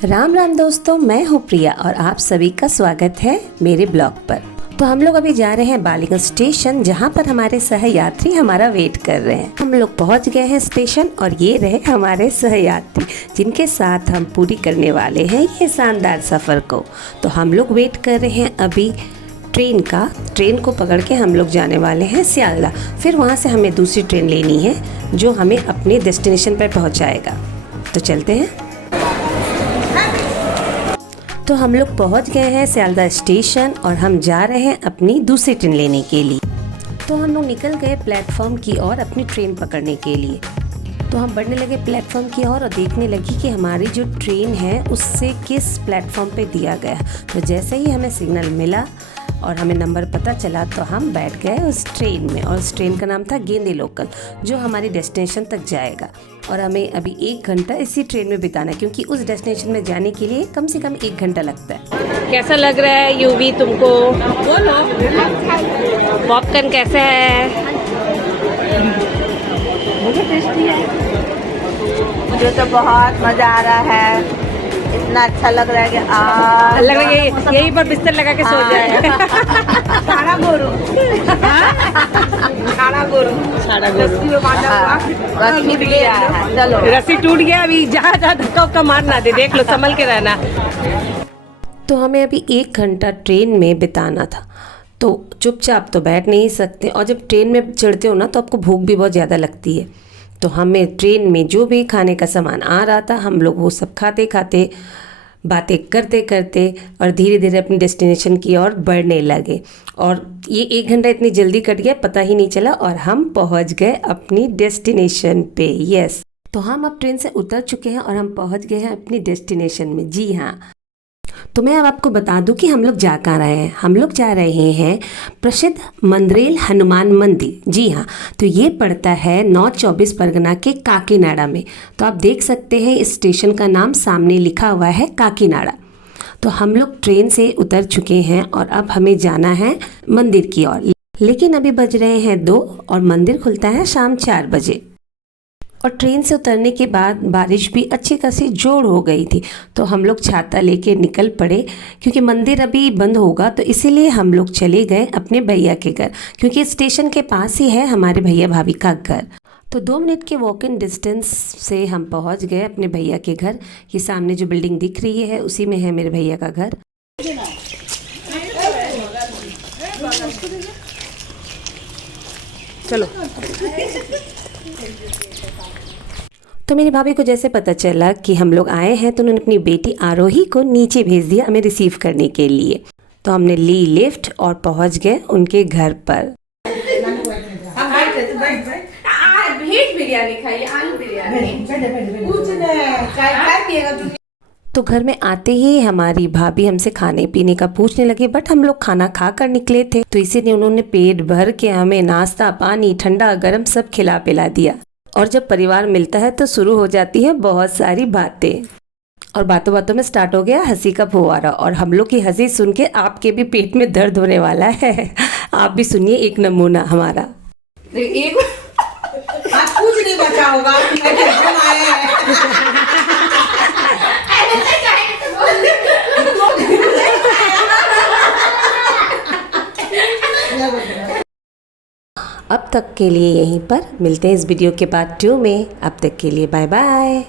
राम राम दोस्तों, मैं हूँ प्रिया और आप सभी का स्वागत है मेरे ब्लॉग पर। तो हम लोग अभी जा रहे हैं बालीगंज स्टेशन, जहाँ पर हमारे सहयात्री हमारा वेट कर रहे हैं। हम लोग पहुँच गए हैं स्टेशन और ये रहे हमारे सहयात्री जिनके साथ हम पूरी करने वाले हैं ये शानदार सफ़र को। तो हम लोग वेट कर रहे हैं अभी ट्रेन को पकड़ के हम लोग जाने वाले हैं सियालदा। फिर वहाँ से हमें दूसरी ट्रेन लेनी है जो हमें अपने डेस्टिनेशन पर पहुँचाएगा। तो चलते हैं। तो हम लोग पहुंच गए हैं सियालदा स्टेशन और हम जा रहे हैं अपनी दूसरी ट्रेन लेने के लिए। तो हम लोग निकल गए प्लेटफॉर्म की ओर अपनी ट्रेन पकड़ने के लिए। तो हम बढ़ने लगे प्लेटफॉर्म की ओर और देखने लगी कि हमारी जो ट्रेन है उससे किस प्लेटफॉर्म पे दिया गया। तो जैसे ही हमें सिग्नल मिला और हमें नंबर पता चला तो हम बैठ गए उस ट्रेन में, और उस ट्रेन का नाम था गेंदे लोकल, जो हमारी डेस्टिनेशन तक जाएगा। और हमें अभी 1 घंटा इसी ट्रेन में बिताना है क्योंकि उस डेस्टिनेशन में जाने के लिए कम से कम 1 घंटा लगता है। कैसा लग रहा है यूवी तुमको? पॉपकॉर्न कैसा है? मुझे टेस्टी है। मुझे तो बहुत मज़ा आ रहा है, इतना अच्छा लग रहा है कि लग रहा है यहीं पर बिस्तर लगा के सो जाए। खाना गोरू चलो, रस्सी टूट गया, अभी जहाँ धक्का उक्का मार ना दे, देख लो, संभल के रहना। तो हमें अभी 1 घंटा ट्रेन में बिताना था। तो चुपचाप तो बैठ नहीं सकते, और जब ट्रेन में चढ़ते हो ना तो आपको भूख भी बहुत ज़्यादा लगती है। तो हमें ट्रेन में जो भी खाने का सामान आ रहा था हम लोग वो सब खाते खाते, बातें करते करते और धीरे धीरे अपनी डेस्टिनेशन की ओर बढ़ने लगे। और ये 1 घंटा इतनी जल्दी कट गया, पता ही नहीं चला, और हम पहुंच गए अपनी डेस्टिनेशन पे। यस, तो हम अब ट्रेन से उतर चुके हैं और हम पहुंच गए हैं अपनी डेस्टिनेशन में। जी हाँ, तो मैं अब आपको बता दूं कि हम लोग जा कहाँ रहे हैं। हम लोग जा रहे हैं प्रसिद्ध मंदरेल हनुमान मंदिर। जी हाँ, तो ये पड़ता है नॉर्थ 24 परगना के काकीनाडा में। तो आप देख सकते हैं इस स्टेशन का नाम सामने लिखा हुआ है काकीनाडा। तो हम लोग ट्रेन से उतर चुके हैं और अब हमें जाना है मंदिर की ओर। लेकिन अभी बज रहे हैं 2 और मंदिर खुलता है शाम 4 बजे। और ट्रेन से उतरने के बाद बारिश भी अच्छी खासी जोर हो गई थी, तो हम लोग छाता लेके निकल पड़े क्योंकि मंदिर अभी बंद होगा। तो इसीलिए हम लोग चले गए अपने भैया के घर, क्योंकि स्टेशन के पास ही है हमारे भैया भाभी का घर। तो 2 मिनट के वॉक इन डिस्टेंस से हम पहुंच गए अपने भैया के घर। ये सामने जो बिल्डिंग दिख रही है उसी में है मेरे भैया का घर। चलो। तो मेरी भाभी को जैसे पता चला कि हम लोग आए हैं तो उन्होंने अपनी बेटी आरोही को नीचे भेज दिया हमें रिसीव करने के लिए। तो हमने ली लिफ्ट और पहुंच गए उनके घर पर। तो घर में आते ही हमारी भाभी हमसे खाने पीने का पूछने लगी, बट हम लोग खाना खा कर निकले थे, तो इसीलिए उन्होंने पेट भर के हमें नाश्ता पानी ठंडा गर्म सब खिला पिला दिया। और जब परिवार मिलता है तो शुरू हो जाती है बहुत सारी बातें, और बातों बातों में स्टार्ट हो गया हंसी का फुवारा। और हम लोग की हंसी सुन के आपके भी पेट में दर्द होने वाला है। आप भी सुनिए एक नमूना हमारा। कुछ नहीं बचा होगा। अब तक के लिए यहीं पर, मिलते हैं इस वीडियो के पार्ट 2 में। अब तक के लिए बाय बाय।